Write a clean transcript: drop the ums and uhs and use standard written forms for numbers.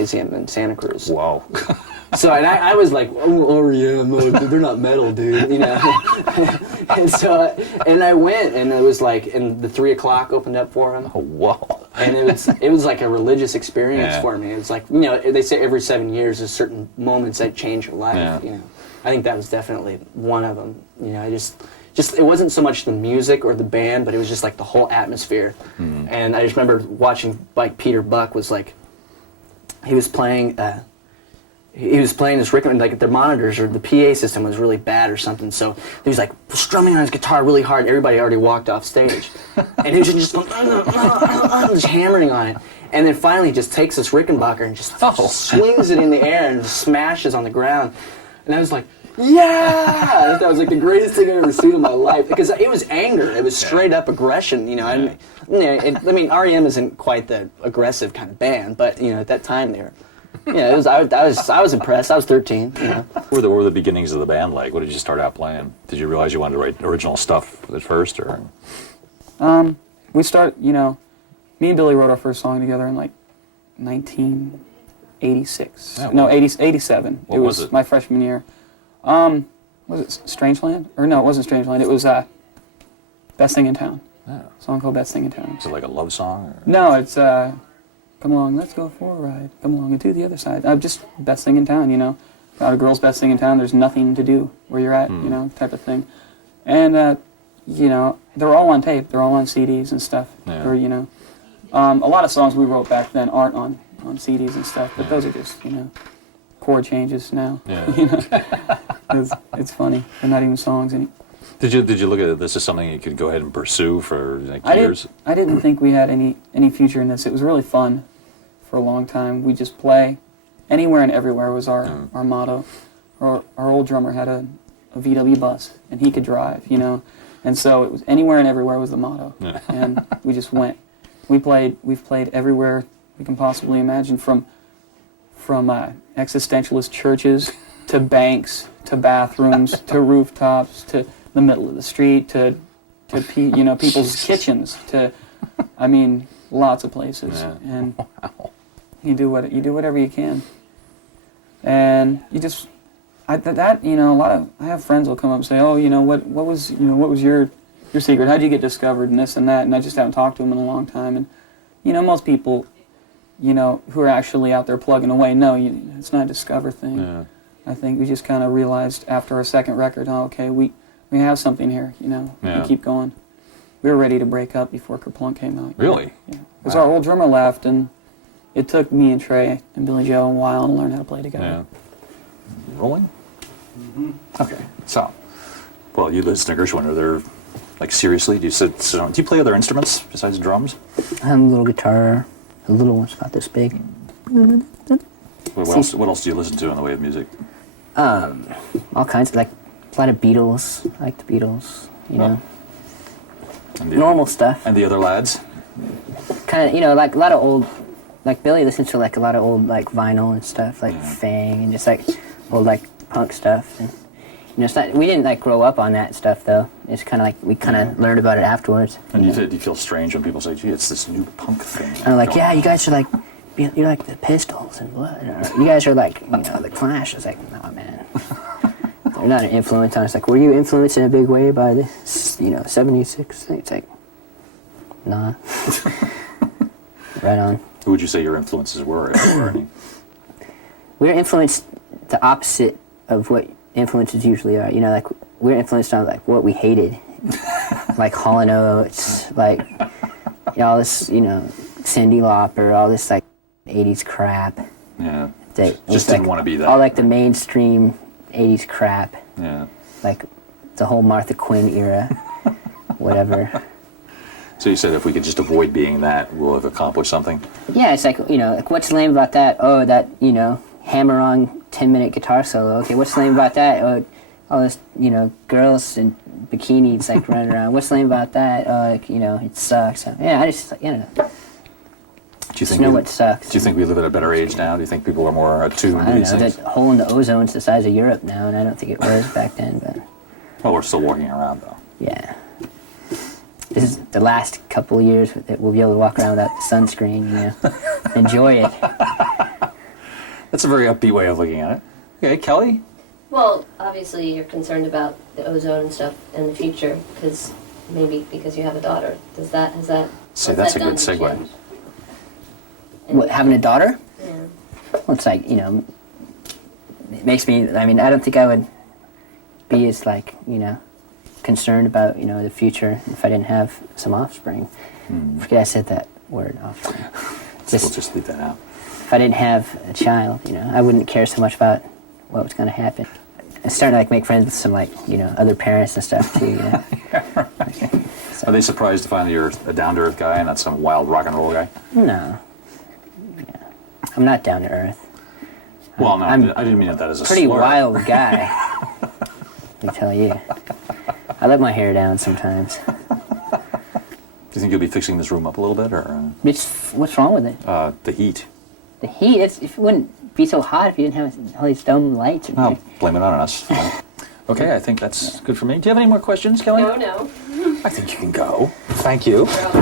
Gymnasium in Santa Cruz. Whoa. So, and I was like, oh, yeah, no, they're not metal, dude, you know. and I went, and it was like, and the 3 o'clock opened up for him. Oh, whoa. And it was like a religious experience Yeah. for me. It was like, you know, they say every 7 years there's certain moments that change your life, Yeah. you know. I think that was definitely one of them. You know, I just it wasn't so much the music or the band, but it was just like the whole atmosphere. And I just remember watching, like, Peter Buck was like, he was playing this record, like the monitors or the PA system was really bad or something. So he was like strumming on his guitar really hard. Everybody already walked off stage, and he was just going, just hammering on it. And then finally, he just takes this Rickenbacker and just swings it in the air and just smashes on the ground. And I was like, yeah! That was like the greatest thing I've ever seen in my life, because it was anger. It was straight up aggression. You know, I mean, REM isn't quite the aggressive kind of band, but you know, at that time they were. Yeah, I was impressed. I was 13. You know. What were the beginnings of the band like? What did you start out playing? Did you realize you wanted to write original stuff at first, or? We started, you know, me and Billy wrote our first song together in like 1986. Yeah, no, 87. What was it? My freshman year. Was it Strangeland? Or no, it wasn't Strangeland. It was Best Thing in Town. Yeah. A song called Best Thing in Town. Is it like a love song? Or? No, it's Come along, let's go for a ride. Come along and to the other side. Just best thing in town, you know. Got a girl's best thing in town. There's nothing to do where you're at, you know, type of thing. And you know, they're all on tape. They're all on CDs and stuff. Yeah. Or, you know, a lot of songs we wrote back then aren't on CDs and stuff. But those are just, you know, chord changes now. Yeah. You know, it's funny. They're not even songs anymore. Did you look at this as something you could go ahead and pursue for like years? I didn't think we had any future in this. It was really fun for a long time. We just play. Anywhere and everywhere was our motto. Our old drummer had a VW bus, and he could drive, you know. And so it was anywhere and everywhere was the motto. Yeah. And we just went. We've played everywhere we can possibly imagine, from existentialist churches to banks to bathrooms to rooftops to the middle of the street to you know, people's kitchens to, I mean, lots of places. Yeah. And Wow. you do whatever you can. And you just you know, I have friends will come up and say, "Oh, you know, what was your secret? How'd you get discovered?" and this and that, and I just haven't talked to them in a long time. And you know, most people, you know, who are actually out there plugging away, no, it's not a discover thing. Yeah. I think we just kind of realized after our second record, oh, okay, we have something here, you know. Yeah. We keep going. We were ready to break up before Kerplunk came out. Really? Yeah. Because our old drummer left, and it took me and Trey and Billy Joe a while to learn how to play together. Yeah. Rolling? Mm-hmm. Okay. So, well, you listen to Gershwin. Are there, like, seriously, do you play other instruments besides drums? I have a little guitar, a little one's about this big. What else do you listen to in the way of music? All kinds of, like, a lot of Beatles. I like the Beatles, you know. And the Normal stuff. And the other lads? Kind of, you know, like a lot of old, like Billy listens to like a lot of old like vinyl and stuff, like Fang and just like old like punk stuff. And, you know, it's not, we didn't like grow up on that stuff though. It's kind of like we kind of learned about it afterwards. And do you feel strange when people say, "Gee, it's this new punk thing"? And I'm like, yeah, you guys are like, you're like the Pistols and what? Or, you guys are like, you know, the Clash. It's like, no, man. They're not an influence on us. Like, were you influenced in a big way by this, you know, 76 thing? It's like, nah. Right on. Who would you say your influences were, if there were any? We're influenced the opposite of what influences usually are. You know, like, we're influenced on, like, what we hated. Like Hall & Oates, like, you know, all this, you know, Cyndi Lauper, all this, like, 80s crap. Yeah. That Just didn't want to be that. all, like, the mainstream 80s crap. Yeah. Like, the whole Martha Quinn era. Whatever. So you said if we could just avoid being that, we'll have accomplished something? Yeah, it's like, you know, like, what's lame about that? Oh, that, you know, hammer-on 10-minute guitar solo. Okay, what's lame about that? Oh, all this, you know, girls in bikinis, like, running around. What's lame about that? Oh, like, you know, it sucks. Yeah, I just, you know, Do you just think know what sucks. Do you think we live at a better age now? Do you think people are more attuned I to don't these know, things? that hole in the ozone's the size of Europe now, and I don't think it was back then, but, Well, we're still walking around, though. yeah. This is the last couple of years that we'll be able to walk around without the sunscreen, you know. Enjoy it. That's a very upbeat way of looking at it. Okay, Kelly? Well, obviously you're concerned about the ozone and stuff in the future, because maybe because you have a daughter. Has that See, what's that's that a good done to segue. change? What, having a daughter? Yeah. Well, it's like, you know, it makes me, I mean, I don't think I would be as, like, you know, concerned about, you know, the future if I didn't have some offspring. Forget I said that word, offspring. We'll just leave that out. If I didn't have a child, you know, I wouldn't care so much about what was going to happen. I'm starting to, like, make friends with some, like, you know, other parents and stuff, too, you know. Are they surprised to find that you're a down-to-earth guy and not some wild rock and roll guy? No. Yeah. I'm not down to earth. Well, no, I'm I didn't mean that as a Pretty slur. wild guy. Let me tell you. I let my hair down sometimes. Do you think you'll be fixing this room up a little bit, or What's wrong with it? the heat? The heat, it wouldn't be so hot if you didn't have all these dumb lights in Well, here. blame it on us. Okay, I think that's good for me. Do you have any more questions, Kelly? No. I think you can go. Thank you.